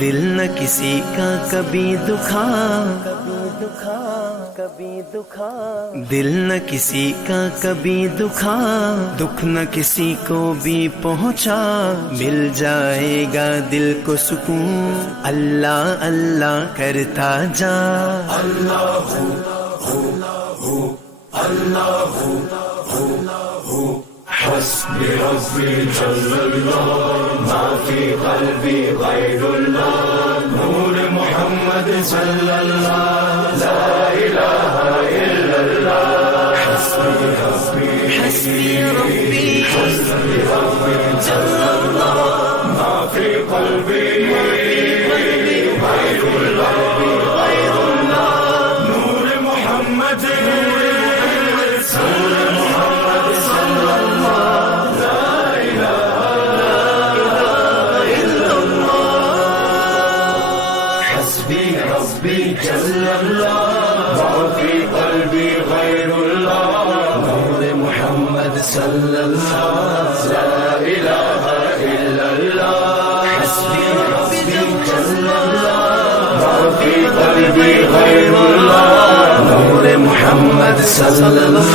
دل نہ کسی کا کبھی دکھا، دل نہ کسی کا کبھی دکھا، دکھ نہ کسی کو بھی پہنچا، مل جائے گا دل کو سکون اللہ اللہ کرتا جا۔ اللہ حسبی ربی جل اللہ، ما فی قلبی غیر اللہ، نور محمد صلی اللہ، لا الہ الا اللہ۔ حسبی ربی حسبی ربی جل اللہ، ما فی قلبی غیر اللہ، نور محمد جل اللہ، ما فی قلبی غیر اللہ، نور محمد صلی اللہ، لا الہ الا اللہ۔ حسبی ربی جل اللہ، ما فی قلبی غیر اللہ، نور محمد صلی اللہ۔